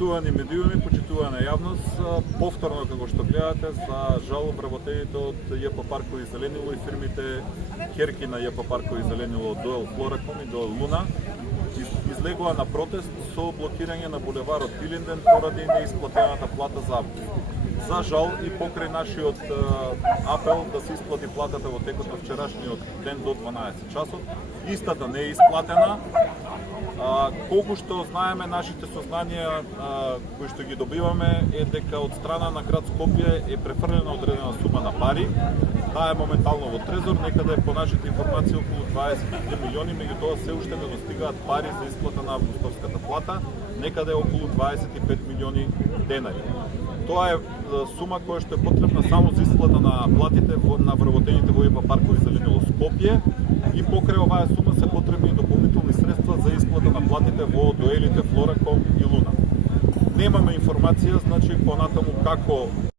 Почитувани медиуми, почитувана јавност, повторно како што гледате, за жал вработените од ЈП Паркови зеленило и фирмите керки на ЈП Паркови зеленило Доел Флораком и Доел Луна излегува на протест со блокирање на булеварот Пилинден поради неисплатената плата за август. За жал и покрај нашиот апел да се исплати платата во текот на вчерашниот ден до 12 часот, истата не е исплатена. Колку што знаеме, нашите сознанија кои што ги добиваме е дека од страна на град Скопје е префрлена одредена сума на пари. Таа е моментално во Трезор, некаде по нашите информации околу 23 милиони, меѓутоа се уште не достигаат пари за исплата на августовската плата, некаде околу 25 милиони денари. Тоа е сума која што е потребна само за исплата на платите на вработените во ЈП Паркови зеленило Скопје и покрај оваа сума се потребни дополнителни средства за исплата на платите во Доелите Флораком и Луна. Немаме информација, значи понатаму како